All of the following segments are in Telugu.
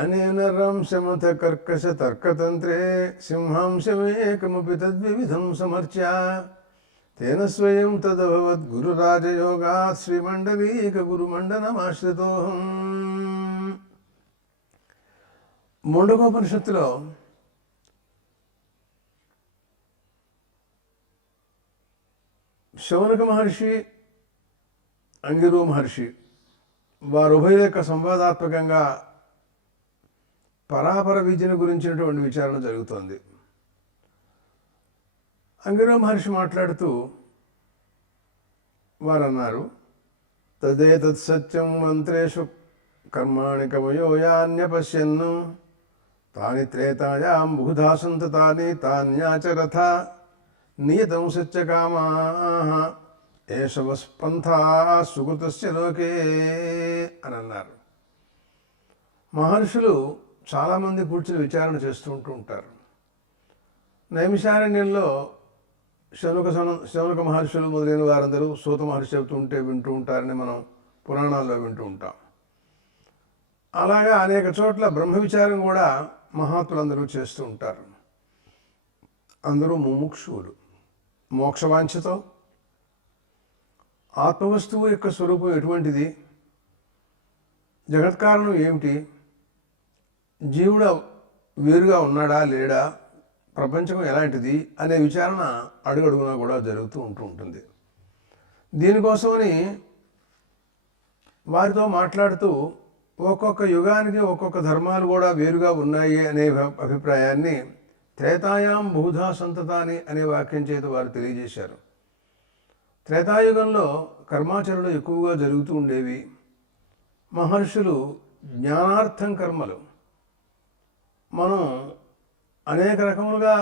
జ్ఞానేన రంశమత కర్కశ తర్కతంత్రే సింహాంశమేకమపి తద్వివిధం సమర్చ్య తేన స్వయం తదభవద్ గురురాజయోగాత్ శ్రీమండలీక గురుమండనమాశ్రితోహం. ముండకోపనిషత్తులో శౌనక మహర్షి, అంగిరో మహర్షి వారు ఉభయుల యొక్క సంవాదాత్మకంగా పరాపర విద్యను గురించినటువంటి విచారణ జరుగుతోంది. అంగిరో మహర్షి మాట్లాడుతూ వారు అన్నారు, తదేతత్ సత్యం మంత్రేషు కర్మాణి కవయో యాన్యపశ్యన్ను తాని త్రేతాయాం బహుధా సంతతాని తాన్యాచరథ నియతం సత్యకామాః ఏషవస్పంథా సుకృతస్య లోకే అని అన్నారు. మహర్షులు చాలామంది కూర్చుని విచారణ చేస్తూ ఉంటారు. నైమిషారణ్యంలో శౌనక మహర్షులు మొదలైన వారందరూ సూత మహర్షి చెబుతుంటే వింటూ ఉంటారని మనం పురాణాల్లో వింటూ ఉంటాం. అలాగా అనేక చోట్ల బ్రహ్మ విచారం కూడా మహాత్ములందరూ చేస్తూ ఉంటారు. అందరూ ముముక్షువులు, మోక్షవాంఛతో ఆత్మవస్తువు యొక్క స్వరూపం ఎటువంటిది, జగత్కారణం ఏమిటి, జీవుడు వేరుగా ఉన్నాడా లేడా, ప్రపంచం ఎలాంటిది అనే విచారణ అడుగడుగునా కూడా జరుగుతూ ఉంటుంది. దీనికోసమని వారితో మాట్లాడుతూ ఒక్కొక్క యుగానికి ఒక్కొక్క ధర్మాలు కూడా వేరుగా ఉన్నాయి అనే అభిప్రాయాన్ని త్రేతాయాం బహుధా సంతతాని అనే వాక్యం చేత వారు తెలియజేశారు. త్రేతాయుగంలో కర్మాచరణలు ఎక్కువగా జరుగుతూ ఉండేవి. మహర్షులు జ్ఞానార్థం కర్మలు, మనం అనేక రకములుగా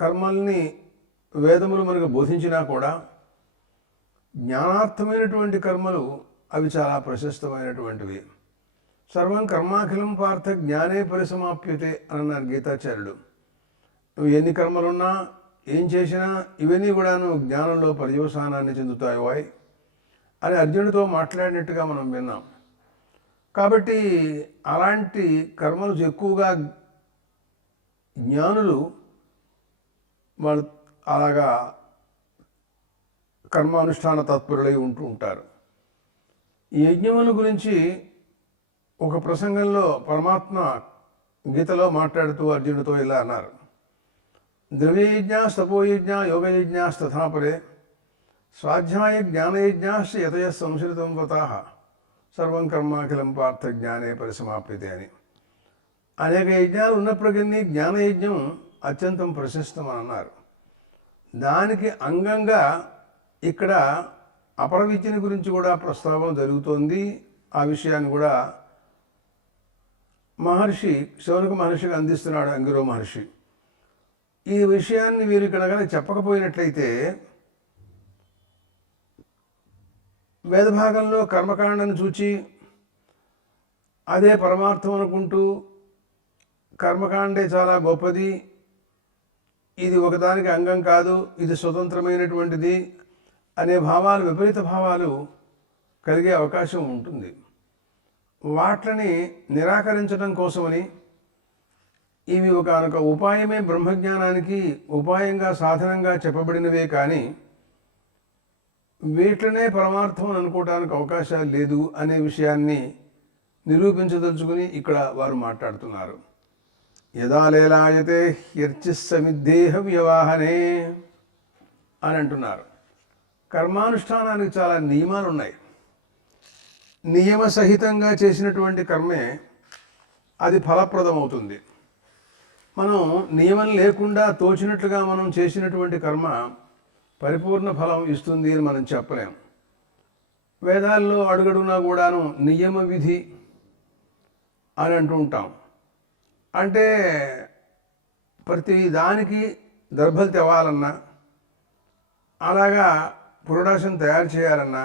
కర్మల్ని వేదములు మనకు బోధించినా కూడా జ్ఞానార్థమైనటువంటి కర్మలు అవి చాలా ప్రశస్తమైనటువంటివి. సర్వం కర్మాఖిలం పార్థ జ్ఞానే పరిసమాప్యతే అన్నారు గీతాచార్యుడు. నువ్వు ఎన్ని కర్మలున్నా ఏం చేసినా ఇవన్నీ కూడా నువ్వు జ్ఞానంలో పర్యవసానాన్ని చెందుతాయి వాయ్ అని అర్జునుడితో మాట్లాడినట్టుగా మనం విన్నాం. కాబట్టి అలాంటి కర్మలు ఎక్కువగా జ్ఞానులు వాళ్ళు అలాగా కర్మానుష్ఠాన తత్పరులై ఉంటూ ఉంటారు. ఈ యజ్ఞముల గురించి ఒక ప్రసంగంలో పరమాత్మ గీతలో మాట్లాడుతూ అర్జునుడితో ఇలా అన్నారు, ద్రవ్యయజ్ఞ తపోయజ్ఞ యోగయజ్ఞాస్తథాపరే స్వాధ్యాయ జ్ఞానయజ్ఞాశ్చ యతయ సంశ్రితం వతాః సర్వం కర్మాఖిలం పార్థ జ్ఞానే పరిసమాప్యతే అని. అనేక యజ్ఞాలు ఉన్నప్పటికీ జ్ఞానయజ్ఞం అత్యంతం ప్రశస్తం అని అన్నారు. దానికి అంగంగా ఇక్కడ అపర విద్యని గురించి కూడా ప్రస్తావన జరుగుతోంది. ఆ విషయాన్ని కూడా మహర్షి శౌనక మహర్షికి అందిస్తున్నాడు అంగిరో మహర్షి. ఈ విషయాన్ని వీరు ఇక్కడ కానీ చెప్పకపోయినట్లయితే వేదభాగంలో కర్మకాండను చూచి అదే పరమార్థం అనుకుంటూ కర్మకాండే చాలా గొప్పది, ఇది ఒకదానికి అంగం కాదు, ఇది స్వతంత్రమైనటువంటిది అనే భావాలు, విపరీత భావాలు కలిగే అవకాశం ఉంటుంది. వాటిని నిరాకరించడం కోసమని ఇవి ఒకనొక ఉపాయమే, బ్రహ్మజ్ఞానానికి ఉపాయంగా సాధనంగా చెప్పబడినవే కానీ వీటినే పరమార్థం అనుకోవడానికి అవకాశాలు లేదు అనే విషయాన్ని నిరూపించదలుచుకుని ఇక్కడ వారు మాట్లాడుతున్నారు. యదా లేలాయతే హ్యర్చిస్సమిద్ధేహ వ్యవాహనే అని అంటున్నారు. కర్మానుష్ఠానానికి చాలా నియమాలు ఉన్నాయి. నియమ సహితంగా చేసినటువంటి కర్మే అది ఫలప్రదమవుతుంది. మనం నియమం లేకుండా తోచినట్లుగా మనం చేసినటువంటి కర్మ పరిపూర్ణ ఫలం ఇస్తుంది అని మనం చెప్పలేం. వేదాల్లో అడుగడుగునా కూడాను నియమ విధి అని అంటూ ఉంటాం. అంటే ప్రతి దానికి దర్భలు తేవాలన్నా, అలాగా పురోడాశం తయారు చేయాలన్నా,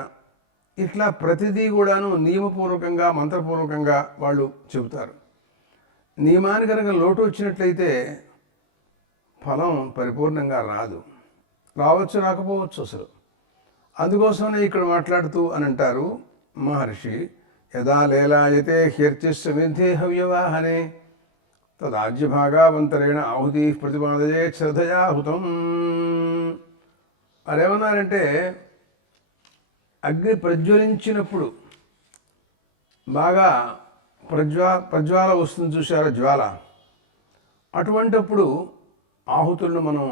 ఇట్లా ప్రతిదీ కూడాను నియమపూర్వకంగా మంత్రపూర్వకంగా వాళ్ళు చెబుతారు. నియమానికి కనుక లోటు వచ్చినట్లయితే ఫలం పరిపూర్ణంగా రావచ్చు రాకపోవచ్చు అసలు. అందుకోసమే ఇక్కడ మాట్లాడుతూ అని అంటారు మహర్షి, యదా లేలాయతే హ్యర్చిస్సమిద్ధే హవ్యవాహనే తదాజ్యభాగావంతరేణ ఆహుతి ప్రతిపాదయే శ్రద్ధయాహుతం. వారేమన్నారంటే అగ్ని ప్రజ్వలించినప్పుడు బాగా ప్రజ్వాల వస్తుంది చూశారో జ్వాల, అటువంటప్పుడు ఆహుతులను మనం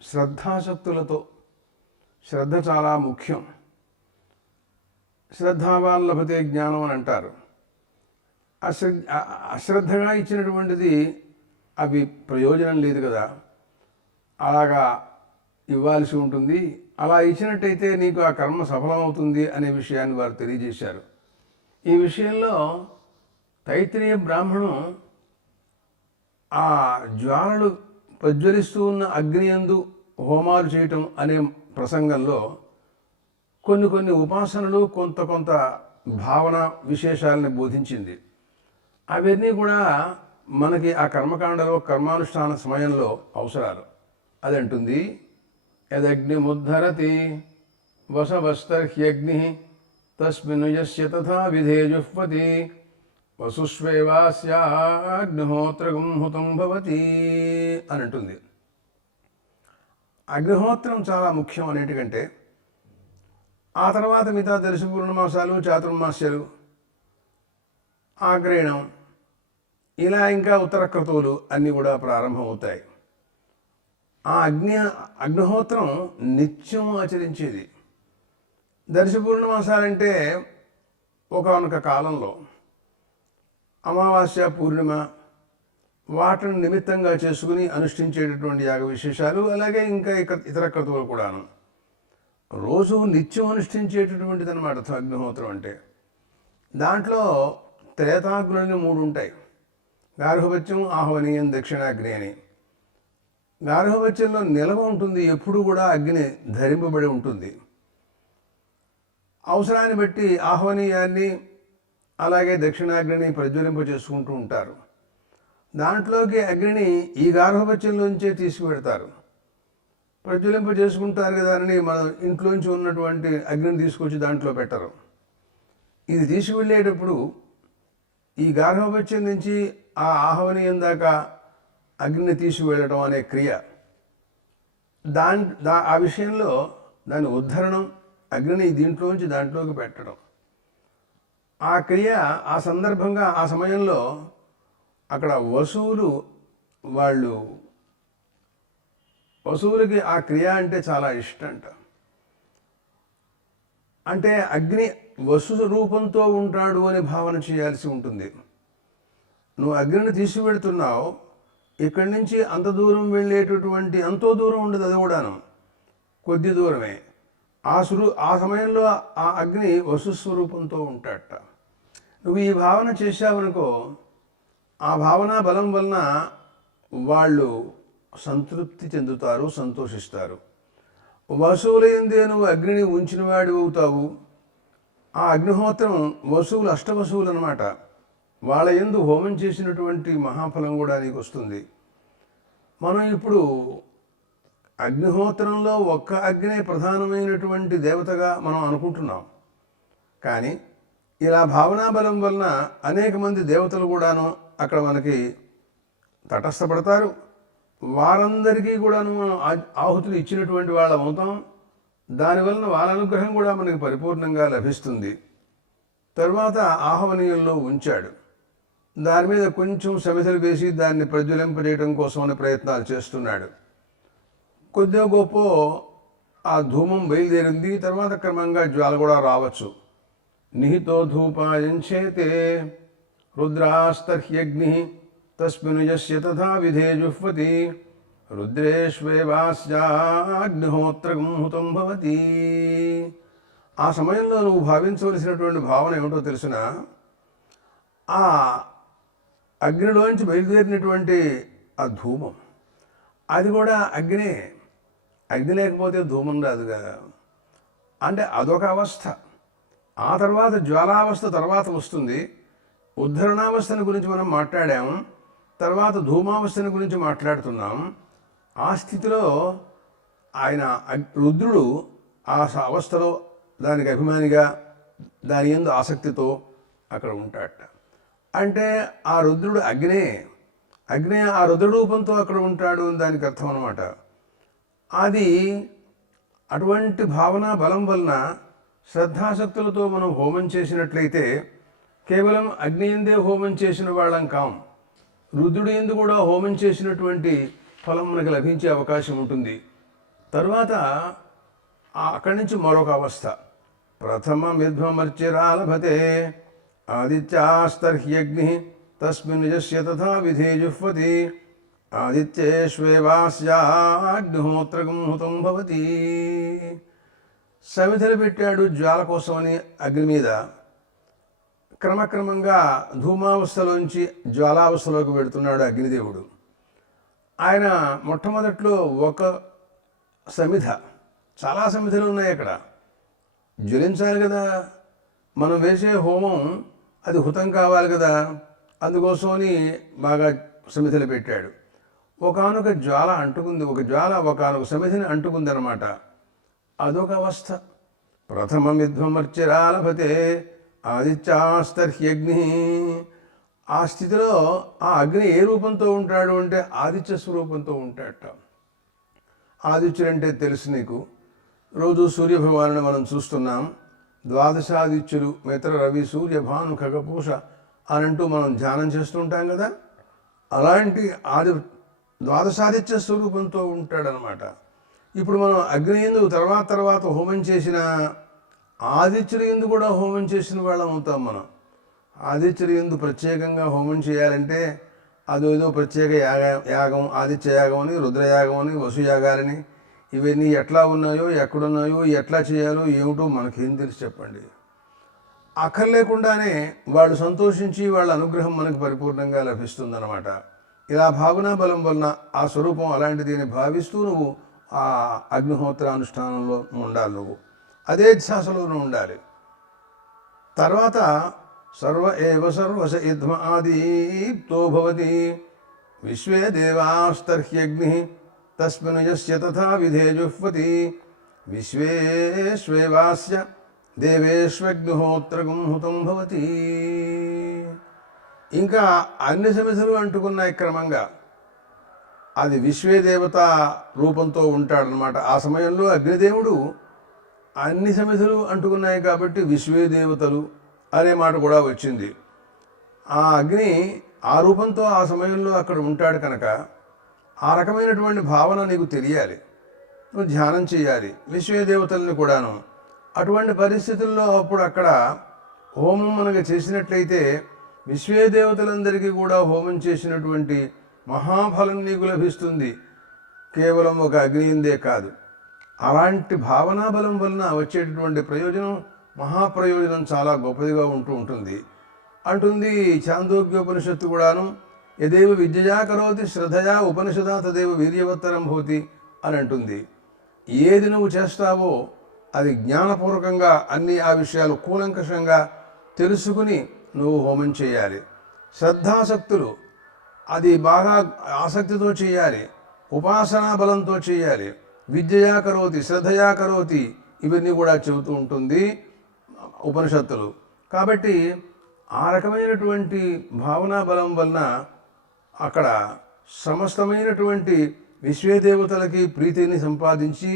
శ్రద్ధాశక్తులతో, శ్రద్ధ చాలా ముఖ్యం, శ్రద్ధావాన్ లభతే జ్ఞానం అని అంటారు. అశ్రద్ధగా ఇచ్చినటువంటిది అవి ప్రయోజనం లేదు కదా, అలాగా ఇవ్వాల్సి ఉంటుంది. అలా ఇచ్చినట్టయితే నీకు ఆ కర్మ సఫలమవుతుంది అనే విషయాన్ని వారు తెలియజేశారు. ఈ విషయంలో తైత్రీయ బ్రాహ్మణం ఆ జ్వాలలు ప్రజ్వలిస్తూ ఉన్న అగ్నియందు హోమాలు చేయటం అనే ప్రసంగంలో కొన్ని ఉపాసనలు కొంత భావన విశేషాలని బోధించింది. అవన్నీ కూడా మనకి ఆ కర్మకాండలో కర్మానుష్ఠాన సమయంలో అవసరాలు. అది అంటుంది, యదగ్నిముద్ధరతి వసవస్తర్హ్యగ్ని తస్మిన్ యస్య తథా విధే జుహ్వతి వసుష్వేవాస్యాగ్నిహోత్రగం హుతం భవతి అని అంటుంది. అగ్నిహోత్రం చాలా ముఖ్యం అనేటికంటే ఆ తర్వాత మిగతా దర్శ పూర్ణమాసాలు, చాతుర్మాస్యాలు, ఆగ్రహణం, ఇలా ఇంకా ఉత్తర క్రతువులు అన్నీ కూడా ప్రారంభమవుతాయి. ఆ అగ్నిహోత్రం నిత్యం ఆచరించేది. దర్శ పూర్ణమాసాలంటే ఒకనొక కాలంలో అమావాస్య, పూర్ణిమ వాటిని నిమిత్తంగా చేసుకుని అనుష్ఠించేటటువంటి యాగ విశేషాలు, అలాగే ఇంకా ఇతర క్రతువులు కూడాను రోజు నిత్యం అనుష్ఠించేటటువంటిది అనమాట అగ్నిహోత్రం అంటే. దాంట్లో త్రేతాగ్నులని 3 ఉంటాయి. గార్హపత్యం, ఆహ్వనీయం, దక్షిణాగ్ని అని. గార్హపత్యంలో నిలవ ఉంటుంది, ఎప్పుడు కూడా అగ్ని ధరింపబడి ఉంటుంది. అవసరాన్ని బట్టి ఆహ్వనీయాన్ని అలాగే దక్షిణాగ్నిని ప్రజ్వలింప చేసుకుంటూ ఉంటారు. దాంట్లోకి అగ్నిని ఈ గార్హపత్యంలోంచే తీసుకువెడతారు. ప్రజ్వలింప చేసుకుంటారు కదా అని మన ఇంట్లోంచి ఉన్నటువంటి అగ్నిని తీసుకొచ్చి దాంట్లో పెట్టరు. ఇది తీసుకువెళ్ళేటప్పుడు ఈ గార్హపత్యం నుంచి ఆ ఆహ్వనీయం దాకా అగ్నిని తీసుకువెళ్ళటం అనే క్రియ, ఆ విషయంలో దాని ఉద్ధరణం, అగ్నిని దీంట్లోంచి దాంట్లోకి పెట్టడం, ఆ క్రియ ఆ సందర్భంగా ఆ సమయంలో అక్కడ వసువులకి ఆ క్రియ అంటే చాలా ఇష్టంట. అంటే అగ్ని వసు రూపంతో ఉంటాడు అని భావన చేయాల్సి ఉంటుంది. నువ్వు అగ్నిని తీసుకువెడుతున్నావు, ఇక్కడి నుంచి అంత దూరం వెళ్ళేటటువంటి అంతో దూరం ఉండదు, అది కూడాను కొద్ది దూరమే. ఆ సమయంలో ఆ అగ్ని వసుస్వరూపంతో ఉంటాడట. నువ్వు ఈ భావన చేశావనుకో, ఆ భావన బలం వలన వాళ్ళు సంతృప్తి చెందుతారు, సంతోషిస్తారు. వసువులైందే నువ్వు అగ్నిని ఉంచిన వాడి అవుతావు. ఆ అగ్నిహోత్రం వసువులు, అష్టవసువులు అనమాట. వాళ్ళ యందు హోమం చేసినటువంటి మహాఫలం కూడా నీకు వస్తుంది. మనం ఇప్పుడు అగ్నిహోత్రంలో ఒక్క అగ్నే ప్రధానమైనటువంటి దేవతగా మనం అనుకుంటున్నాం. కానీ ఇలా భావనా బలం వలన అనేక మంది దేవతలు కూడాను అక్కడ మనకి తటస్థపడతారు. వారందరికీ కూడాను మనం ఆహుతులు ఇచ్చినటువంటి వాళ్ళం అవుతాం. దానివలన వాళ్ళ అనుగ్రహం కూడా మనకి పరిపూర్ణంగా లభిస్తుంది. తర్వాత ఆహ్వనీయంలో ఉంచాడు, దాని మీద కొంచెం సమిధలు వేసి దాన్ని ప్రజ్వలింపజేయడం కోసమని ప్రయత్నాలు చేస్తున్నాడు. కొద్దిగా గొప్ప ఆ ధూమం బయలుదేరింది. తర్వాత క్రమంగా జ్వాల కూడా రావచ్చు. నిహితో ధూపాయంచేతే రుద్రాస్తర్హ్యగ్ని తస్మిన్ యస్య తథా విధే జుహ్వతి రుద్రేష్వేవాస్యాగ్నిహోత్రగం హుతం భవతి. ఆ సమయంలో నువ్వు భావించవలసినటువంటి భావన ఏమిటో తెలిసిన, ఆ అగ్నిలోంచి బయలుదేరినటువంటి ఆ ధూమం అది కూడా అగ్నే. అగ్ని లేకపోతే ధూమం రాదు కదా. అంటే అదొక అవస్థ. ఆ తర్వాత జ్వాలావస్థ తర్వాత వస్తుంది. ఉద్ధరణావస్థను గురించి మనం మాట్లాడాము, తర్వాత ధూమావస్థను గురించి మాట్లాడుతున్నాం. ఆ స్థితిలో ఆయన రుద్రుడు ఆ అవస్థలో దానికి అభిమానిగా, దాని యందు ఆసక్తితో అక్కడ ఉంటాడట. అంటే ఆ రుద్రుడు అగ్నే ఆ రుద్ర రూపంతో అక్కడ ఉంటాడు అని దానికి అర్థం అన్నమాట. అది అటువంటి భావన బలం వలన శ్రద్ధాశక్తులతో మనం హోమం చేసినట్లయితే కేవలం అగ్ని యందే హోమం చేసిన వాళ్ళం కాం, రుద్రుడి యందు కూడా హోమం చేసినటువంటి ఫలం మనకు లభించే అవకాశం ఉంటుంది. తరువాత అక్కడి నుంచి మరొక అవస్థ, ప్రథమ మిధ్వమర్చిరాలభతే ఆదిత్యాస్తర్హ్యగ్ని తస్మిన్ యస్య తథా విధే జుహ్వతి ఆదిత్యేష్వేవాస్యాగ్నిహోత్రగం హుతం భవతి. సమిధలు పెట్టాడు జ్వాల కోసమని అగ్ని మీద. క్రమక్రమంగా ధూమావస్థలోంచి జ్వాలావస్థలోకి వెడుతున్నాడు అగ్నిదేవుడు. ఆయన మొట్టమొదట్లో ఒక సమిధ, చాలా సమిధలు ఉన్నాయి అక్కడ, జ్వలించాలి కదా, మనం వేసే హోమం అది హుతం కావాలి కదా, అందుకోసమని బాగా సమిధలు పెట్టాడు. ఒకానొక జ్వాల అంటుకుంది, ఒక జ్వాల ఒకానొక సమిధిని అంటుకుందనమాట. అదొక అవస్థ. ప్రథమమిధ్వమర్చిరాలభతే ఆదిత్యాస్తర్హ్యగ్ని. ఆ స్థితిలో ఆ అగ్ని ఏ రూపంతో ఉంటాడు అంటే ఆదిత్య స్వరూపంతో ఉంటాడట. ఆదిత్యులంటే తెలుసు నీకు, రోజు సూర్యభగవాను మనం చూస్తున్నాం. ద్వాదశాదిత్యులు మిత్ర రవి సూర్య భాను ఖగపూష అనంటూ మనం ధ్యానం చేస్తుంటాం కదా. అలాంటి ద్వాదశాదిత్య స్వరూపంతో ఉంటాడనమాట. ఇప్పుడు మనం అగ్ని యందు తర్వాత హోమం చేసిన ఆదిత్యుడి యందు కూడా హోమం చేసిన వాళ్ళం అవుతాం మనం. ఆదిత్యుడి యందు ప్రత్యేకంగా హోమం చేయాలంటే అదేదో ప్రత్యేక యాగం, ఆదిత్య యాగం అని, రుద్రయాగం అని, వసుయాగాలని, ఇవన్నీ ఎట్లా ఉన్నాయో, ఎక్కడున్నాయో, ఎట్లా చేయాలో ఏమిటో మనకేం తెలిసి చెప్పండి. అక్కర్లేకుండానే వాళ్ళు సంతోషించి వాళ్ళ అనుగ్రహం మనకు పరిపూర్ణంగా లభిస్తుందన్నమాట. ఇలా భావనా బలం వలన ఆ స్వరూపం అలాంటిది అని భావిస్తూ నువ్వు ఆ అగ్నిహోత్రానుష్ఠానంలో ఉండాలి, నువ్వు అదే ధ్యాసలోనూ ఉండాలి. తర్వాత సర్వ ఏవ సర్వస ఇధ్మ ఆదీప్తో భవతి విశ్వే దేవాస్తర్హ్యగ్ని తస్మిన్ యస్య తథా విధే జుహ్వతి విశ్వేష్వేవాస్య దేవేష్వగ్నిహోత్రగం హుతం భవతి. ఇంకా అన్ని సమిధలు అంటుకున్నాయి క్రమంగా. అది విశ్వే దేవత రూపంతో ఉంటాడనమాట. ఆ సమయంలో అగ్నిదేవుడు అన్ని సమిధలు అంటుకున్నాయి కాబట్టి విశ్వే దేవతలు అనే మాట కూడా వచ్చింది. ఆ అగ్ని ఆ రూపంతో ఆ సమయంలో అక్కడ ఉంటాడు కనుక ఆ రకమైనటువంటి భావన నీకు తెలియాలి, నువ్వు ధ్యానం చేయాలి విశ్వే దేవతల్ని కూడాను. అటువంటి పరిస్థితుల్లో అప్పుడు అక్కడ హోమం మనకు చేసినట్లయితే విశ్వే దేవతలందరికీ కూడా హోమం చేసినటువంటి మహాఫలం నీకు లభిస్తుంది, కేవలం ఒక అగ్నియందే కాదు. అలాంటి భావనా బలం వలన వచ్చేటటువంటి ప్రయోజనం, మహాప్రయోజనం చాలా గొప్పదిగా ఉంటుంది అంటుంది ఛాందోగ్యోపనిషత్తు కూడాను. యదేవ విద్యయా కరోతి శ్రద్ధయా ఉపనిషదా తదేవ వీర్యవత్తరం భవతి అని అంటుంది. ఏది నువ్వు చేస్తావో అది జ్ఞానపూర్వకంగా అన్ని ఆ విషయాలు కూలంకషంగా తెలుసుకుని నువ్వు హోమం చేయాలి. శ్రద్ధాసక్తులు అది బాగా ఆసక్తితో చేయాలి, ఉపాసనా బలంతో చేయాలి. విద్యయా కరోతి శ్రద్ధయా కరోతి ఇవన్నీ కూడా చెబుతూ ఉంటుంది ఉపనిషత్తులు. కాబట్టి ఆ రకమైనటువంటి భావనా బలం వలన అక్కడ సమస్తమైనటువంటి విశ్వేదేవతలకి ప్రీతిని సంపాదించి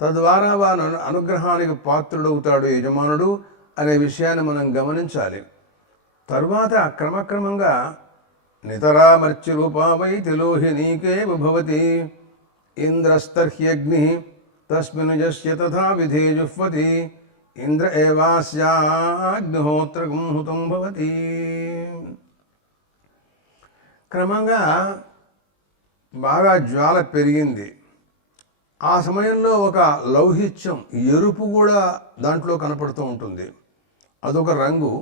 తద్వారా వారి అనుగ్రహానికి పాత్రుడవుతాడు యజమానుడు అనే విషయాన్ని మనం గమనించాలి. తరువాత క్రమక్రమంగా నితరామర్చిరూపా వై తిలోహినీకే భవతి ఇంద్రస్తర్హ్యగ్ని తస్మిన్ యస్య తథా విధే జుహ్వతి ఇంద్ర ఏవాస్యాగ్నిహోత్రగం హుతం భవతి. క్రమంగా బాగా జ్వాల పెరిగింది. ఆ సమయంలో ఒక లౌహిత్యం, ఎరుపు కూడా దాంట్లో కనపడుతూ ఉంటుంది. అదొక రంగు,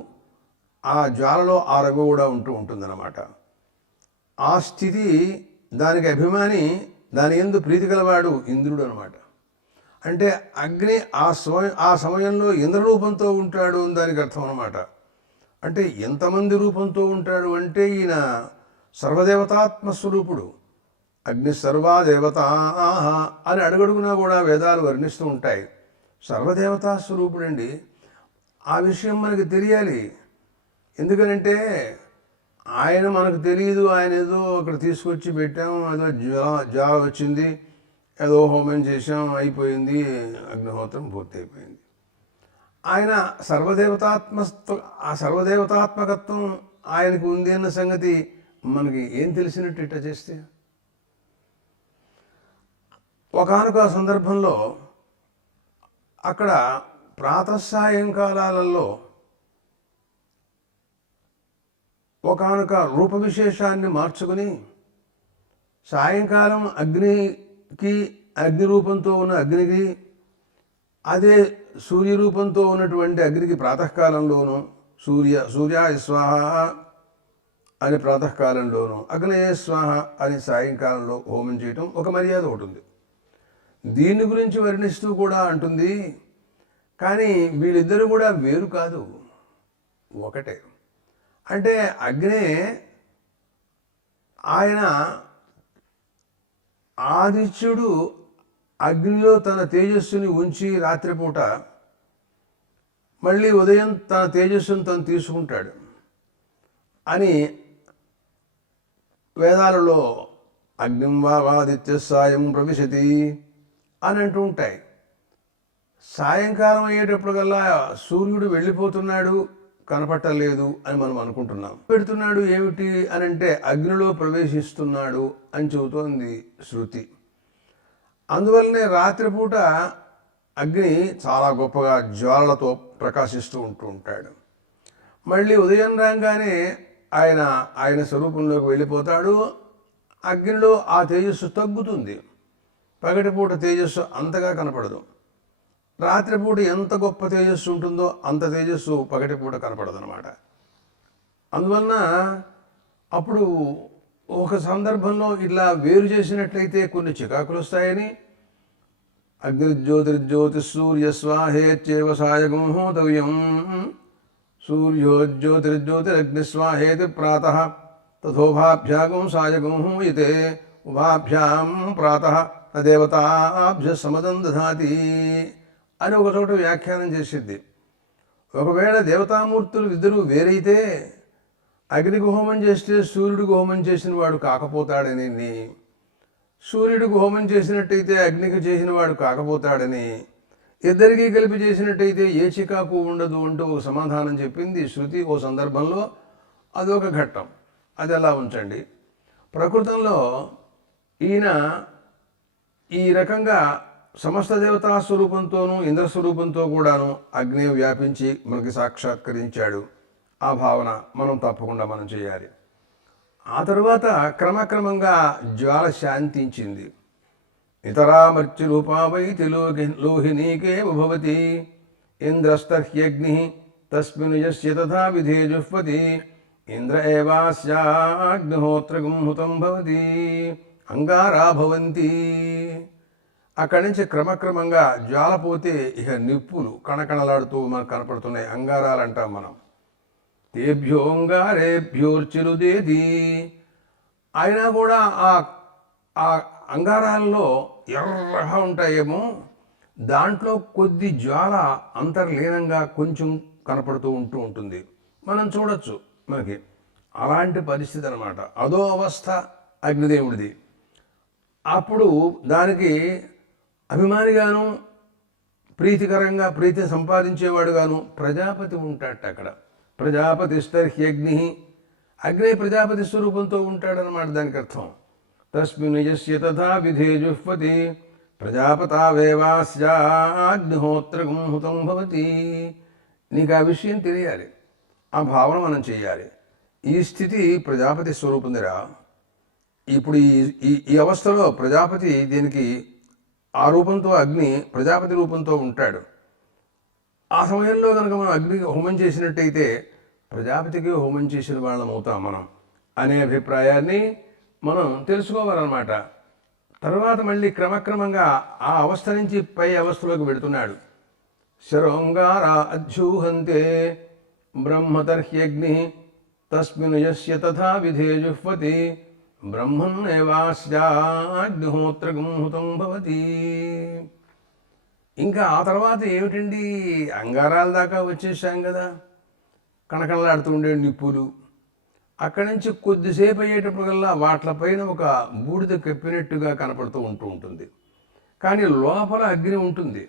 ఆ జ్వాలలో ఆ రంగు కూడా ఉంటుందన్నమాట. ఆ స్థితి, దానికి అభిమాని, దాని యందు ప్రీతి గలవాడు ఇంద్రుడు అనమాట. అంటే అగ్ని ఆ సమయంలో ఇంద్రరూపంతో ఉంటాడు అని దానికి అర్థం అనమాట. అంటే ఎంతమంది రూపంతో ఉంటాడు అంటే ఈయన సర్వదేవతాత్మస్వరూపుడు. అగ్ని సర్వాదేవతా అని అడుగడుగునా కూడా వేదాలు వర్ణిస్తూ ఉంటాయి. సర్వదేవతా స్వరూపుడండి. ఆ విషయం మనకి తెలియాలి. ఎందుకనంటే ఆయన మనకు తెలియదు, ఆయన ఏదో అక్కడ తీసుకొచ్చి పెట్టాం, ఏదో జ్వాల వచ్చింది, ఏదో హోమం చేసాం, అయిపోయింది, అగ్నిహోత్రం పూర్తి అయిపోయింది. ఆయన ఆ సర్వదేవతాత్మకత్వం ఆయనకు ఉంది అన్న సంగతి మనకి ఏం తెలిసినట్టు ఇట్లా చేస్తే. ఒకానొక సందర్భంలో అక్కడ ప్రాతఃసాయంకాలాలలో ఒకానొక రూప విశేషాన్ని మార్చుకుని సాయంకాలం అగ్ని రూపంతో ఉన్న అగ్నికి, అదే సూర్యరూపంతో ఉన్నటువంటి అగ్నికి ప్రాతకాలంలోనూ సూర్యాయ స్వాహ అని ప్రాతకాలంలోనూ, అగ్నయ స్వాహ అని సాయంకాలంలో హోమం చేయటం ఒక మర్యాద ఒకటి ఉంది. దీని గురించి వర్ణిస్తూ కూడా అంటుంది, కానీ వీళ్ళిద్దరూ కూడా వేరు కాదు, ఒకటే. అంటే అగ్నే ఆయన ఆదిత్యుడు అగ్నిలో తన తేజస్సుని ఉంచి రాత్రిపూట మళ్ళీ ఉదయం తన తేజస్సును తను తీసుకుంటాడు అని వేదాలలో అగ్నిం వాదిత్య సాయం ప్రవిశతి అని అంటూ ఉంటాయి. సాయంకాలం అయ్యేటప్పటికల్లా సూర్యుడు వెళ్ళిపోతున్నాడు, కనపట్టలేదు అని మనం అనుకుంటున్నాం. పెడుతున్నాడు ఏమిటి అని అంటే అగ్నిలో ప్రవేశిస్తున్నాడు అని చెబుతోంది శృతి. అందువల్లనే రాత్రిపూట అగ్ని చాలా గొప్పగా జ్వాలలతో ప్రకాశిస్తూ ఉంటాడు. మళ్ళీ ఉదయం రాగానే ఆయన స్వరూపంలోకి వెళ్ళిపోతాడు. అగ్నిలో ఆ తేజస్సు తగ్గుతుంది. పగటిపూట తేజస్సు అంతగా కనపడదు. రాత్రిపూట ఎంత గొప్ప తేజస్సు ఉంటుందో అంత తేజస్సు పగటిపూట కనపడదు అన్నమాట. అందువలన అప్పుడు ఒక సందర్భంలో ఇట్లా వేరు చేసినట్లయితే కొన్ని చికాకులు వస్తాయని అగ్నిజ్యోతిర్జ్యోతి సూర్యస్వాహేత్యేవ సాయగం హోతవ్యం సూర్యోజ్యోతిర్జ్యోతిరగ్నిస్వాహేతి ప్రాతః తథోభాభ్యాగం సాయగం హూయతే ఉభాభ్యాం ప్రాతః దేవతాభ్య సమదం దధాతి అని ఒక చోట వ్యాఖ్యానం చేసింది. ఒకవేళ దేవతామూర్తులు ఇద్దరు వేరైతే అగ్నికి హోమం చేస్తే సూర్యుడికి హోమం చేసిన వాడు కాకపోతాడని, సూర్యుడికి హోమం చేసినట్టయితే అగ్నికి చేసిన వాడు కాకపోతాడని, ఇద్దరికీ కలిపి చేసినట్టయితే ఏ చికాకు ఉండదు అంటూ ఒక సమాధానం చెప్పింది శృతి ఓ సందర్భంలో. అదొక ఘట్టం, అది అలా ఉంచండి. ప్రకృతంలో ఈయన ఈ రకంగా సమస్త దేవతా స్వరూపంతోనూ ఇంద్రస్వరూపంతో కూడాను అగ్ని వ్యాపించి మనకి సాక్షాత్కరించాడు. ఆ భావన మనం చేయాలి. ఆ తరువాత క్రమక్రమంగా జ్వాల శాంతించింది. ఇతరామర్చి రూపావైతి లోహినీకే భవతి ఇంద్రస్తర్హ్యగ్ని తస్మిన్ యస్య తథా విధే జుహ్వతి ఇంద్ర ఏవాస్యాగ్నిహోత్రగం హుతం భవతి అంగారా భవంతి. అక్కడి నుంచి క్రమక్రమంగా జ్వాల పోతే ఇక నిప్పులు కణకణలాడుతూ మనకు కనపడుతున్నాయి, అంగారాలు అంటాం మనం. తేభ్యోంగారేభ్యోర్చిరుదేది. అయినా కూడా ఆ అంగారాల్లో ఎర్రగా ఉంటాయేమో, దాంట్లో కొద్ది జ్వాల అంతర్లీనంగా కొంచెం కనపడుతూ ఉంటుంది. మనం చూడొచ్చు, మనకి అలాంటి పరిస్థితి అన్నమాట. అదో అవస్థ అగ్నిదేవుడిది. అప్పుడు దానికి అభిమానిగాను ప్రీతికరంగా ప్రీతిని సంపాదించేవాడుగాను ప్రజాపతి ఉంటాడట. అక్కడ ప్రజాపతిష్టర్హ్యగ్ని, అగ్ని ప్రజాపతి స్వరూపంతో ఉంటాడనమాట దానికి అర్థం. తస్మిన్ యస్య తథా విధే జుహ్వతి ప్రజాపతావేవాస్యాగ్నిహోత్రగం హుతం భవతి. నీకు ఆ విషయం తెలియాలి, ఆ భావన మనం చేయాలి. ఈ స్థితి ప్రజాపతి స్వరూపందిరా. ఇప్పుడు ఈ అవస్థలో ప్రజాపతి దీనికి ఆ రూపంతో అగ్ని ప్రజాపతి రూపంతో ఉంటాడు. ఆ సమయంలో కనుక మనం అగ్నికి హోమం చేసినట్టయితే ప్రజాపతికి హోమం చేసిన వాళ్ళం అవుతాం మనం అనే అభిప్రాయాన్ని మనం తెలుసుకోవాలన్నమాట. తర్వాత మళ్ళీ క్రమక్రమంగా ఆ అవస్థ నుంచి పై అవస్థలోకి పెడుతున్నాడు. శరోంగారా అధ్యూహంతే బ్రహ్మతర్హ్యగ్ని తస్మిన్ యస్య తథా విధే జుహ్వతి బ్రహ్మన్నేవాస్యాగ్నిహోత్రగం హుతం భవతి. ఇంకా ఆ తర్వాత ఏమిటండి, అంగారాల దాకా వచ్చేసాం కదా. కణకణలాడుతూ ఉండే నిప్పులు. అక్కడి నుంచి కొద్దిసేపు అయ్యేటప్పటికల్లా వాట్లపైన ఒక బూడిద కప్పినట్టుగా కనపడుతూ ఉంటుంది. కానీ లోపల అగ్ని ఉంటుంది,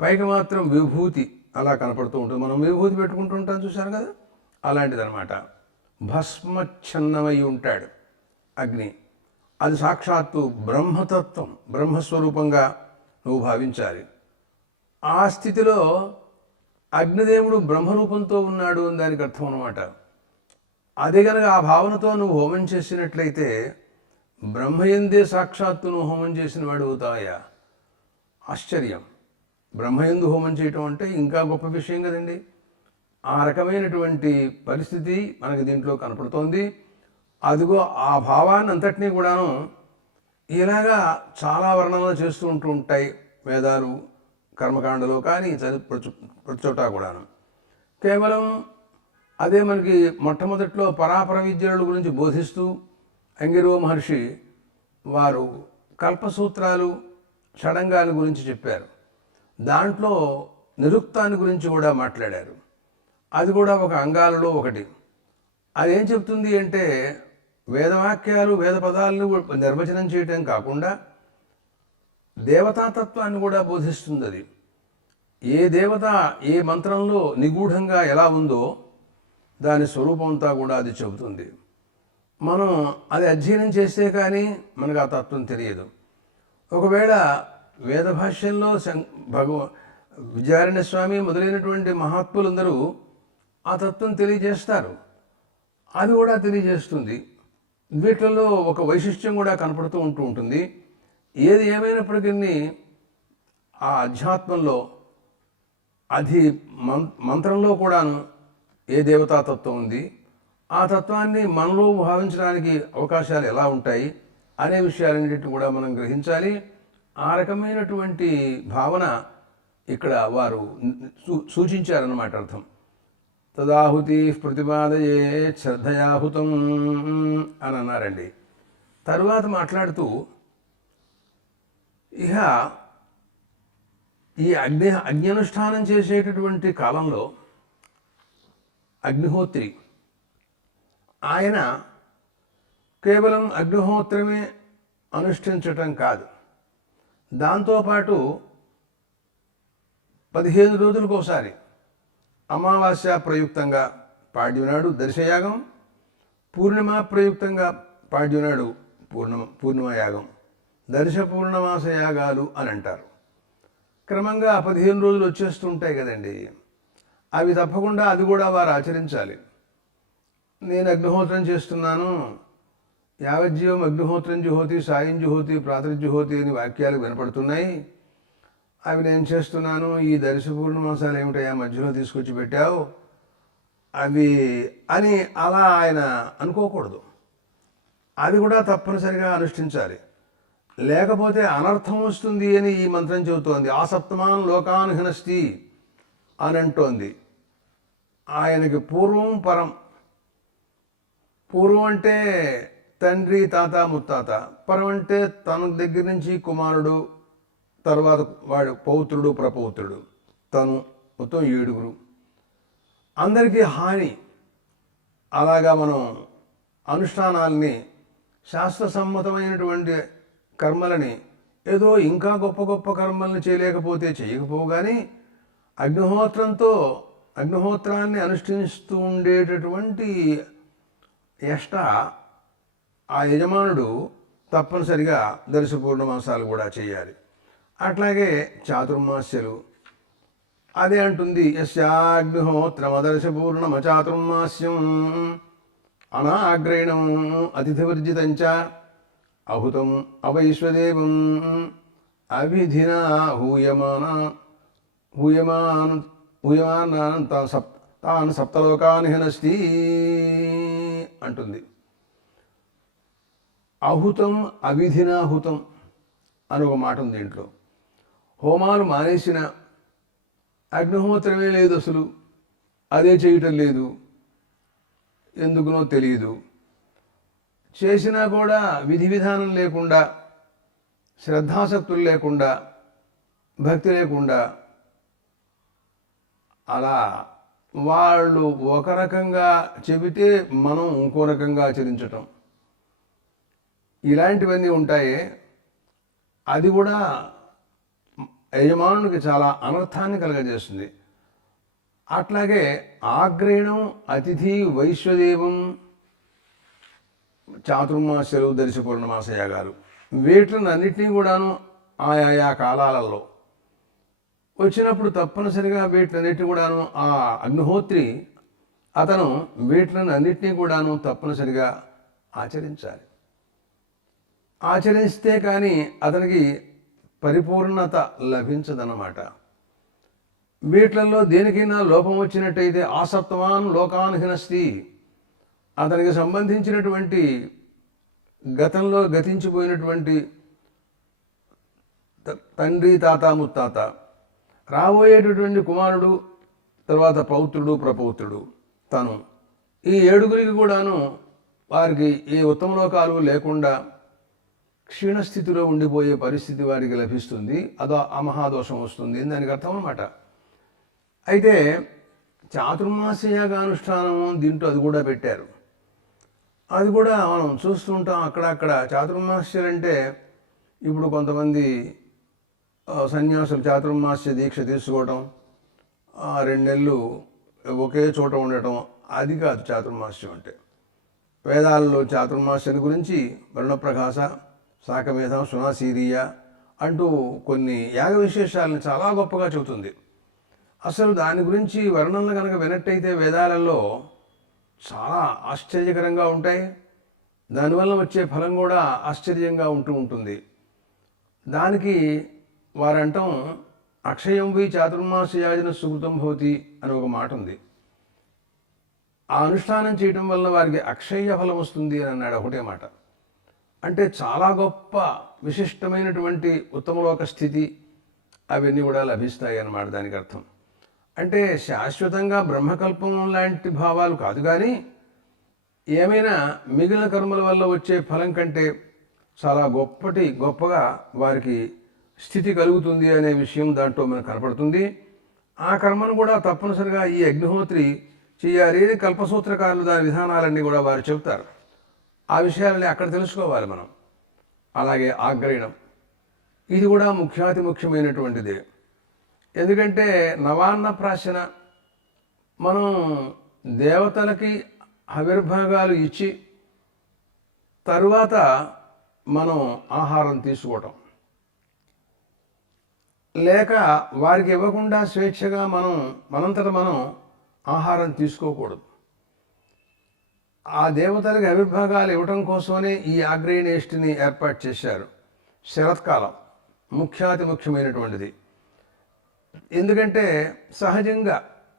పైకి మాత్రం విభూతి అలా కనపడుతూ ఉంటుంది. మనం విభూతి పెట్టుకుంటూ ఉంటాం, చూశారు కదా, అలాంటిదన్నమాట. భస్మచ్ఛన్నమై ఉంటాడు అగ్ని. అది సాక్షాత్తు బ్రహ్మతత్వం, బ్రహ్మస్వరూపంగా నువ్వు భావించాలి. ఆ స్థితిలో అగ్నిదేవుడు బ్రహ్మరూపంతో ఉన్నాడు అని దానికి అర్థం అన్నమాట. అదే కనుక ఆ భావనతో నువ్వు హోమం చేసినట్లయితే బ్రహ్మయందే సాక్షాత్తు నువ్వు హోమం చేసిన వాడు అవుతాయా. ఆశ్చర్యం. బ్రహ్మయందు హోమం చేయటం అంటే ఇంకా గొప్ప విషయం కదండి. ఆ రకమైనటువంటి పరిస్థితి మనకి దీంట్లో కనపడుతోంది. అదిగో ఆ భావాన్ని అంతటినీ కూడాను ఇలాగా చాలా వర్ణనలు చేస్తూ ఉంటాయి వేదాలు, కర్మకాండలో కానీ ప్రతి చోట కూడాను. కేవలం అదే మనకి మొట్టమొదట్లో పరాపర విద్యల గురించి బోధిస్తూ అంగిరో మహర్షి వారు కల్పసూత్రాలు, షడంగాల గురించి చెప్పారు. దాంట్లో నిరుక్తాన్ని గురించి కూడా మాట్లాడారు. అది కూడా ఒక అంగాలలో ఒకటి. అదేం చెప్తుంది అంటే వేదవాక్యాలు, వేద పదాలను నిర్వచనం చేయటం కాకుండా దేవతాతత్వాన్ని కూడా బోధిస్తుంది. అది ఏ దేవత ఏ మంత్రంలో నిగూఢంగా ఎలా ఉందో దాని స్వరూపంతో కూడా అది చెబుతుంది. మనం అది అధ్యయనం చేస్తే కానీ మనకు ఆ తత్వం తెలియదు. ఒకవేళ వేద భాష్యంలో విద్యారణ్య స్వామి మొదలైనటువంటి మహాత్ములందరూ ఆ తత్వం తెలియజేస్తారు, అది కూడా తెలియజేస్తుంది. వీటిల్లో ఒక వైశిష్ట్యం కూడా కనపడుతూ ఉంటుంది. ఏది ఏమైనప్పటికీ ఆ అధ్యాత్మంలో అది మంత్రంలో కూడాను ఏ దేవతాతత్వం ఉంది, ఆ తత్వాన్ని మనలో భావించడానికి అవకాశాలు ఎలా ఉంటాయి అనే విషయాలన్నింటినీ కూడా మనం గ్రహించాలి. ఆ రకమైనటువంటి భావన ఇక్కడ వారు సూచించారన్నమాట. అర్థం తదాహుతి ప్రతిపాదయే శ్రద్ధయాహుతం అని అన్నారండి. తరువాత మాట్లాడుతూ ఇహ ఈ అగ్ని చేసేటటువంటి కాలంలో అగ్నిహోత్రి ఆయన కేవలం అగ్నిహోత్రమే అనుష్ఠించటం కాదు, దాంతోపాటు 15 రోజులకు ఒకసారి అమావాస్య ప్రయుక్తంగా పాడ్యనాడు దర్శయాగం, పూర్ణిమ ప్రయుక్తంగా పాడ్యనాడు పూర్ణిమయాగం, దర్శ పూర్ణమాస యాగాలు అని అంటారు. క్రమంగా 15 రోజులు వచ్చేస్తుంటాయి కదండి. అవి తప్పకుండా అది కూడా వారు ఆచరించాలి. నేను అగ్నిహోత్రం చేస్తున్నాను, యావజ్జీవం అగ్నిహోత్రం జుహోతి, సాయం జుహోతి, ప్రాతర్జుహోతి అని వాక్యాలు వినపడుతున్నాయి. అవి నేను చేస్తున్నాను, ఈ దర్శ పూర్ణమాసాలు ఏమిటయా మధ్యలో తీసుకొచ్చి పెట్టావు అవి అని అలా ఆయన అనుకోకూడదు. అది కూడా తప్పనిసరిగా అనుష్ఠించాలి. లేకపోతే అనర్థం వస్తుంది అని ఈ మంత్రం చెబుతోంది. ఆసప్తమాన్ లోకాన్ హినస్తి అని అంటోంది. ఆయనకి పూర్వం పరం. పూర్వం అంటే తండ్రి, తాత, ముత్తాత. పరం అంటే తన దగ్గర నుంచి కుమారుడు, తర్వాత వాడు పౌత్రుడు, ప్రపౌత్రుడు, తను, మొత్తం 7. అందరికీ హాని. అలాగా మనం అనుష్ఠానాల్ని, శాస్త్రసమ్మతమైనటువంటి కర్మలని ఏదో ఇంకా గొప్ప గొప్ప కర్మల్ని చేయలేకపోతే చేయకపోగాని అగ్నిహోత్రాన్ని అనుష్ఠిస్తూ ఉండేటటువంటి యష్ట, ఆ యజమానుడు తప్పనిసరిగా దర్శ పూర్ణమాసాలు కూడా చేయాలి. అట్లాగే చాతుర్మాస్యలు అదే అంటుంది. యస్యాగ్నిహోత్రమదర్శ పూర్ణమ చాతుర్మాస్యం అనాగ్రయణం అతిథివర్జితంచ అహుతం అవైశ్వదేవం అవిధినా హూయమాన్ తాను సప్తలోకాన్ హినస్తి అంటుంది. అహుతం అవిధినాహుతం అని ఒక మాట ఉంది దీంట్లో. హోమాలు మానేసిన, అగ్నిహోత్రమే లేదు, అసలు అదే చేయటం లేదు, ఎందుకునో తెలియదు, చేసినా కూడా విధి విధానం లేకుండా, శ్రద్ధాసక్తులు లేకుండా, భక్తి లేకుండా అలా వాళ్ళు ఒక రకంగా చెబితే మనం ఇంకో రకంగా ఆచరించటం, ఇలాంటివన్నీ ఉంటాయి. అది కూడా యజమానునికి చాలా అనర్థాన్ని కలగజేస్తుంది. అట్లాగే ఆగ్రహణం, అతిథి, వైశ్వదేవం, చాతుర్మాస్యలు, దర్శ పూర్ణమాస యాగాలు, వీటిని అన్నిటినీ కూడాను ఆయా కాలాలలో వచ్చినప్పుడు తప్పనిసరిగా వీటినన్నిటిని కూడాను ఆ అగ్నిహోత్రి అతను వీటిని అన్నిటినీ కూడాను తప్పనిసరిగా ఆచరించాలి. ఆచరిస్తే కానీ అతనికి పరిపూర్ణత లభించదన్నమాట. వీటిలలో దేనికైనా లోపం వచ్చినట్టయితే ఆసప్తవాన్ లోకాన్ హినస్తి, అతనికి సంబంధించినటువంటి గతంలో గతించిపోయినటువంటి తండ్రి, తాత, ముత్తాత, రాబోయేటటువంటి కుమారుడు, తర్వాత పౌత్రుడు, ప్రపౌత్రుడు, తను ఈ ఏడుగురికి కూడాను వారికి ఏ ఉత్తమ లోకాలు లేకుండా క్షీణస్థితిలో ఉండిపోయే పరిస్థితి వారికి లభిస్తుంది. అదో అమహాదోషం వస్తుంది దానికి అర్థం అన్నమాట. అయితే చాతుర్మాస యాగానుష్ఠానము దీంట్లో అది కూడా పెట్టారు. అది కూడా మనం చూస్తుంటాం అక్కడక్కడ. చాతుర్మాస్యాలంటే ఇప్పుడు కొంతమంది సన్యాసులు చాతుర్మాస్య దీక్ష తీసుకోవటం, 2 నెలలు ఒకే చోట ఉండటం, అది కాదు చాతుర్మాస్యం అంటే. వేదాలలో చాతుర్మాస్యాన్ని గురించి వర్ణప్రకాశ, శాకమేధం, సునాసీరియ అంటూ కొన్ని యాగ విశేషాలను చాలా గొప్పగా చెబుతుంది. అసలు దాని గురించి వర్ణనలు కనుక వినట్టయితే వేదాలలో చాలా ఆశ్చర్యకరంగా ఉంటాయి. దానివల్ల వచ్చే ఫలం కూడా ఆశ్చర్యంగా ఉంటుంది. దానికి వారంటాం అక్షయం వై చాతుర్మాస యాజన సుకృతం భవతి అని ఒక మాట ఉంది. ఆ అనుష్ఠానం చేయటం వల్ల వారికి అక్షయ ఫలం వస్తుంది అని అన్నాడు ఒకటే మాట. అంటే చాలా గొప్ప విశిష్టమైనటువంటి ఉత్తమలోక స్థితి అవన్నీ కూడా లభిస్తాయి అన్నమాట దానికి అర్థం. అంటే శాశ్వతంగా బ్రహ్మకల్పం లాంటి భావాలు కాదు, కానీ ఏమైనా మిగిలిన కర్మల వల్ల వచ్చే ఫలం కంటే చాలా గొప్పగా వారికి స్థితి కలుగుతుంది అనే విషయం దాంట్లో మనకు కనపడుతుంది. ఆ కర్మను కూడా తప్పనిసరిగా ఈ అగ్నిహోత్రి చేయాలి అని కల్పసూత్రకారులు దాని విధానాలన్నీ కూడా వారు చెబుతారు. ఆ విషయాలని అక్కడ తెలుసుకోవాలి మనం. అలాగే ఆగ్రహణం, ఇది కూడా ముఖ్యాతి ముఖ్యమైనటువంటిదే. ఎందుకంటే నవాన్న ప్రాశన, మనం దేవతలకి ఆవిర్భాగాలు ఇచ్చి తరువాత మనం ఆహారం తీసుకోవటం, లేక వారికి ఇవ్వకుండా స్వేచ్ఛగా మనంతట మనం ఆహారం తీసుకోకూడదు. ఆ దేవతలకు ఆవిర్భాగాలు ఇవ్వటం కోసమనే ఈ ఆగ్నేయేష్టిని ఏర్పాటు చేశారు. శరత్కాలం ముఖ్యాతి ముఖ్యమైనటువంటిది. ఎందుకంటే సహజంగా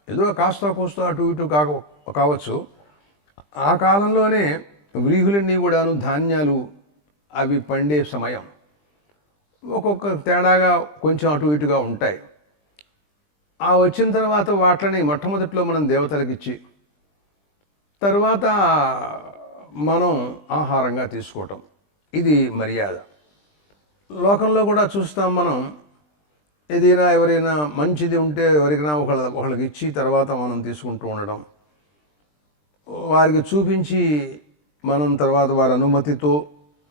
ఏదో కాస్త కోస్తా అటు ఇటు కావచ్చు, ఆ కాలంలోనే వ్రీహులన్నీ కూడాను ధాన్యాలు అవి పండే సమయం. ఒక్కొక్క తేడాగా కొంచెం అటు ఇటుగా ఉంటాయి. ఆ వచ్చిన తర్వాత వాటిని మొట్టమొదట్లో మనం దేవతలకు ఇచ్చి తరువాత మనం ఆహారంగా తీసుకోవటం, ఇది మర్యాద. లోకంలో కూడా చూస్తాం మనం. ఏదైనా ఎవరైనా మంచిది ఉంటే ఎవరికైనా ఒకళ్ళకి ఇచ్చి తర్వాత మనం తీసుకుంటూ ఉండడం, వారికి చూపించి మనం తర్వాత వారి అనుమతితో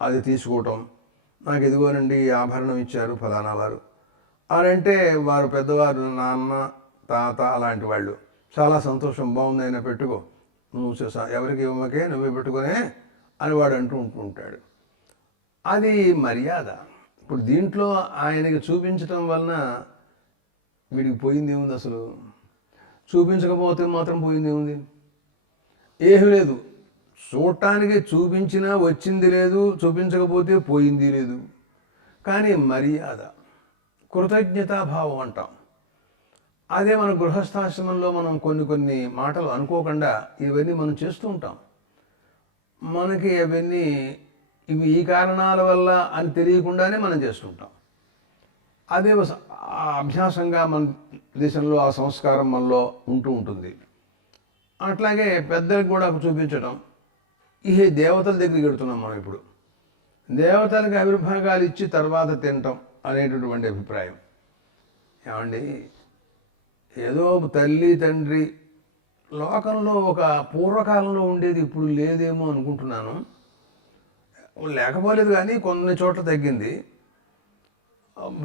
అది తీసుకోవటం. నాకు ఇదిగోనండి ఆభరణం ఇచ్చారు ఫలానా వారు అని అంటే వారు పెద్దవారు, నాన్న, తాత అలాంటి వాళ్ళు చాలా సంతోషం, బాగుంది అయినా పెట్టుకో, నువ్వు ఎవరికి ఇవ్వకే నువ్వే పెట్టుకునే అని వాడు అంటూ ఉంటాడు. అది మర్యాద. ఇప్పుడు దీంట్లో ఆయనకి చూపించటం వలన వీడికి పోయింది ఏముంది? అసలు చూపించకపోతే మాత్రం పోయింది ఏముంది? ఏమీ లేదు. చూడటానికి చూపించినా వచ్చింది లేదు, చూపించకపోతే పోయింది లేదు. కానీ మర్యాద, కృతజ్ఞతాభావం అంటాం. అదే మన గృహస్థాశ్రమంలో మనం కొన్ని మాటలు అనుకోకుండా ఇవన్నీ మనం చేస్తూ ఉంటాం. మనకి అవన్నీ ఇవి ఈ కారణాల వల్ల అని తెలియకుండానే మనం చేస్తుంటాం. అదే అభ్యాసంగా మన దేశంలో ఆ సంస్కారం మనలో ఉంటుంది. అట్లాగే పెద్దలకు కూడా చూపించడం. ఈ దేవతల దగ్గరికి వెడుతున్నాం మనం ఇప్పుడు. దేవతలకు ఆవిర్భాగాలు ఇచ్చి తర్వాత తినటం అనేటటువంటి అభిప్రాయం. ఏమండి, ఏదో తల్లి తండ్రి లోకంలో ఒక పూర్వకాలంలో ఉండేది ఇప్పుడు లేదేమో అనుకుంటున్నాను. లేకపోలేదు కానీ కొన్ని చోట్ల తగ్గింది.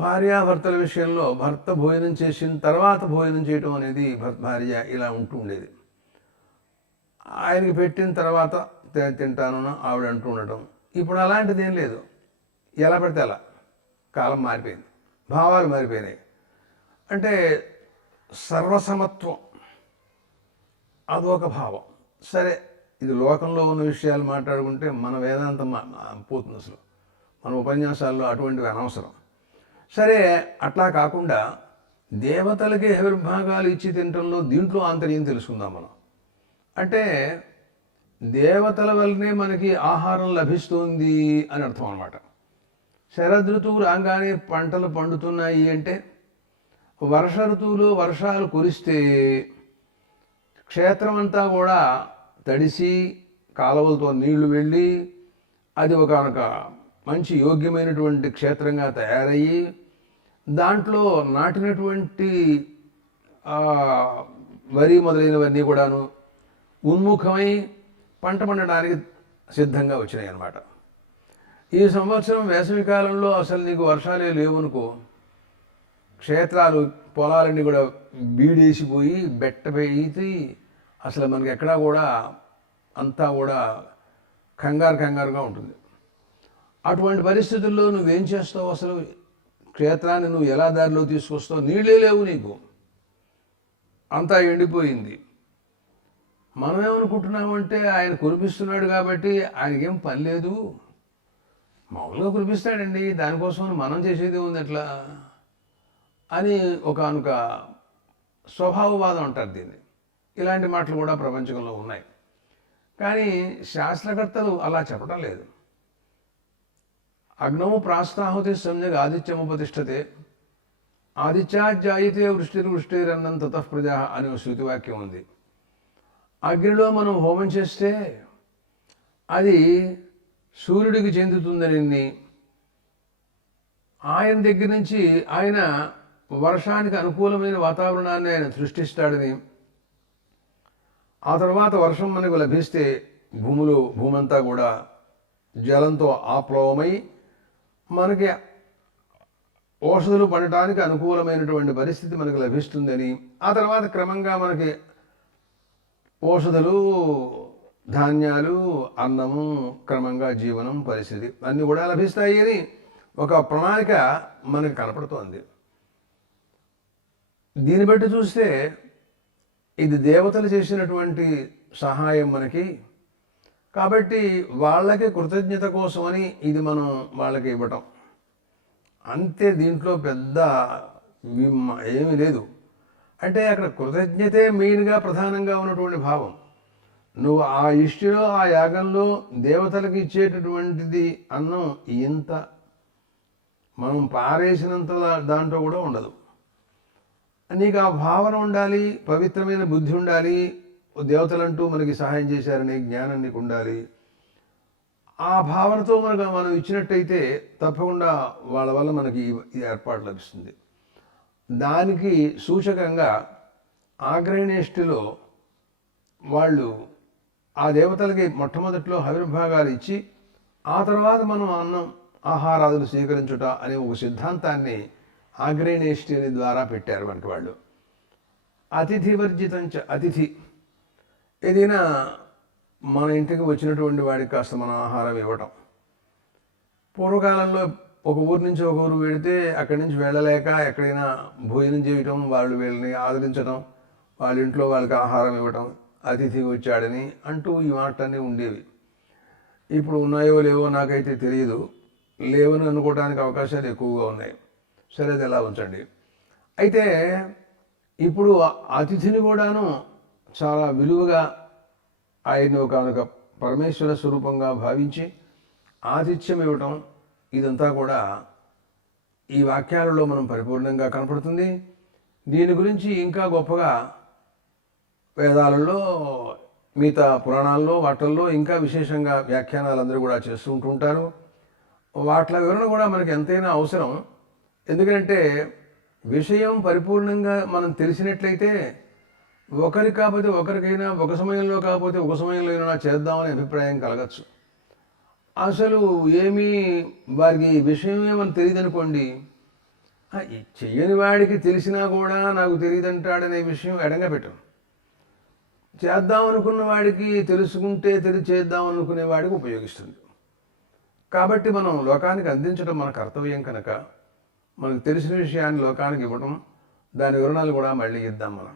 భార్యాభర్తల విషయంలో భర్త భోజనం చేసిన తర్వాత భోజనం చేయటం అనేది భార్య ఇలా ఉంటూ ఉండేది. ఆయనకి పెట్టిన తర్వాత తింటాను ఆవిడ అంటూ ఉండటం. ఇప్పుడు అలాంటిది ఏం లేదు. ఎలా పడితే అలా. కాలం మారిపోయింది, భావాలు మారిపోయినాయి. అంటే సర్వసమత్వం అదొక భావం. సరే, ఇది లోకంలో ఉన్న విషయాలు మాట్లాడుకుంటే మన వేదాంతం పోతుంది. అసలు మన ఉపన్యాసాల్లో అటువంటివి అనవసరం. సరే, అట్లా కాకుండా దేవతలకి ఆవిర్భాగాలు ఇచ్చి తినటంలో దీంట్లో ఆంతర్యం తెలుసుకుందాం మనం. అంటే దేవతల వల్లనే మనకి ఆహారం లభిస్తుంది అని అర్థం అన్నమాట. శరదృతువు రాగానే పంటలు పండుతున్నాయి అంటే, వర్ష ఋతువులో వర్షాలు కురిస్తే క్షేత్రం అంతా కూడా తడిసి కాలువలతో నీళ్లు వెళ్ళి అది ఒకనొక మంచి యోగ్యమైనటువంటి క్షేత్రంగా తయారయ్యి దాంట్లో నాటినటువంటి వరి మొదలైనవన్నీ కూడాను ఉన్ముఖమై పంట పండడానికి సిద్ధంగా వచ్చినాయి అన్నమాట. ఈ సంవత్సరం వేసవికాలంలో అసలు నీకు వర్షాలే లేవనుకో, క్షేత్రాలు పొలాలన్నీ కూడా బీడేసిపోయి బెట్టపోయి అసలు మనకి ఎక్కడా కూడా అంతా కూడా కంగారుగా ఉంటుంది. అటువంటి పరిస్థితుల్లో నువ్వేం చేస్తావు? అసలు క్షేత్రాన్ని నువ్వు ఎలా దారిలో తీసుకొస్తావు? నీళ్ళే లేవు నీకు, అంతా ఎండిపోయింది. మనం ఏమనుకుంటున్నామంటే ఆయన కురిపిస్తున్నాడు కాబట్టి ఆయనకేం పని లేదు, మామూలుగా కురిపిస్తాడండి, దానికోసం మనం చేసేది ఉంది ఎట్లా అని ఒకనొక స్వభావవాదం అంటారు దీన్ని. ఇలాంటి మాటలు కూడా ప్రపంచంలో ఉన్నాయి. కానీ శాస్త్రకర్తలు అలా చెప్పడం లేదు. అగ్నము ప్రాస్తాహుతి సమ్యక్ ఆదిత్యముపతిష్టతే ఆదిత్యాజాయితే వృష్టిరన్నం తతః ప్రజా అనే శృతివాక్యం ఉంది. అగ్నిలో మనం హోమం చేస్తే అది సూర్యుడికి చెందుతుందని, ఆయన దగ్గర నుంచి ఆయన వర్షానికి అనుకూలమైన వాతావరణాన్ని ఆయన సృష్టిస్తాడని, ఆ తర్వాత వర్షం మనకు లభిస్తే భూమంతా కూడా జలంతో ఆప్లవమై మనకి ఔషధులు పండటానికి అనుకూలమైనటువంటి పరిస్థితి మనకు లభిస్తుందని, ఆ తర్వాత క్రమంగా మనకి ఔషధులు, ధాన్యాలు, అన్నము, క్రమంగా జీవనం, పరిస్థితి అన్నీ కూడా లభిస్తాయి అని ఒక ప్రణాళిక మనకు కనపడుతోంది. దీన్ని బట్టి చూస్తే ఇది దేవతలు చేసినటువంటి సహాయం మనకి. కాబట్టి వాళ్ళకి కృతజ్ఞత కోసమని ఇది మనం వాళ్ళకి ఇవ్వటం అంతే. దీంట్లో పెద్ద ఏమీ లేదు. అంటే అక్కడ కృతజ్ఞతే మెయిన్గా ప్రధానంగా ఉన్నటువంటి భావం. నువ్వు ఆ ఇష్టిలో, ఆ యాగంలో దేవతలకు ఇచ్చేటటువంటిది అన్నం ఇంత మనం పారేసినంత దాంట్లో కూడా ఉండదు. నీకు ఆ భావన ఉండాలి, పవిత్రమైన బుద్ధి ఉండాలి, దేవతలంటూ మనకి సహాయం చేశారనే జ్ఞానం నీకు ఉండాలి. ఆ భావనతో మనం ఇచ్చినట్టయితే తప్పకుండా వాళ్ళ వల్ల మనకి ఈ ఏర్పాటు లభిస్తుంది. దానికి సూచకంగా ఆగ్నేయష్టిలో వాళ్ళు ఆ దేవతలకి మొట్టమొదట్లో ఆవిర్భాగాలు ఇచ్చి ఆ తర్వాత మనం అన్నం ఆహారాదులు స్వీకరించుట అనే ఒక సిద్ధాంతాన్ని ఆగ్నేయష్టి అనే ద్వారా పెట్టారు మనకి వాళ్ళు. అతిథి వర్జితంచ, అతిథి ఏదైనా మన ఇంటికి వచ్చినటువంటి వాడికి కాస్త మన ఆహారం ఇవ్వటం. పూర్వకాలంలో ఒక ఊరి నుంచి ఒక ఊరు వెళితే అక్కడి నుంచి వెళ్ళలేక ఎక్కడైనా భోజనం చేయటం, వాళ్ళు వీళ్ళని ఆదరించడం, వాళ్ళ ఇంట్లో వాళ్ళకి ఆహారం ఇవ్వటం, అతిథి వచ్చాడని అంటూ ఈ మాటలన్నీ ఉండేవి. ఇప్పుడు ఉన్నాయో లేవో నాకైతే తెలియదు, లేవని అనుకోవడానికి అవకాశాలు ఎక్కువగా ఉన్నాయి. సరే, అది ఎలా ఉంచండి. అయితే ఇప్పుడు అతిథిని కూడాను చాలా విలువగా ఆయన్ని ఒక పరమేశ్వర స్వరూపంగా భావించి ఆతిథ్యం ఇవ్వటం, ఇదంతా కూడా ఈ వాక్యాలలో మనం పరిపూర్ణంగా కనపడుతుంది. దీని గురించి ఇంకా గొప్పగా వేదాలలో, మిగతా పురాణాల్లో, వాటిల్లో ఇంకా విశేషంగా వ్యాఖ్యానాలు అందరూ కూడా చేస్తూ ఉంటుంటారు. వాటి వివరణ కూడా మనకి ఎంతైనా అవసరం. ఎందుకంటే విషయం పరిపూర్ణంగా మనం తెలిసినట్లయితే ఒకరి కాకపోతే ఒకరికైనా, ఒక సమయంలో కాకపోతే ఒక సమయంలో అయినా చేద్దామనే అభిప్రాయం కలగచ్చు. అసలు ఏమీ వారికి ఈ విషయం ఏమని తెలియదనుకోండి, ఈ చెయ్యని వాడికి తెలిసినా కూడా నాకు తెలియదంటాడనే విషయం ఎడంగా పెట్టం. చేద్దామనుకున్న వాడికి తెలుసుకుంటే చేద్దాం అనుకునే వాడికి ఉపయోగిస్తుంది. కాబట్టి మనం లోకానికి అందించడం మన కర్తవ్యం కనుక మనకు తెలిసిన విషయాన్ని లోకానికి ఇవ్వడం, దాని వివరణలు కూడా మళ్ళీ ఇద్దాం మనం.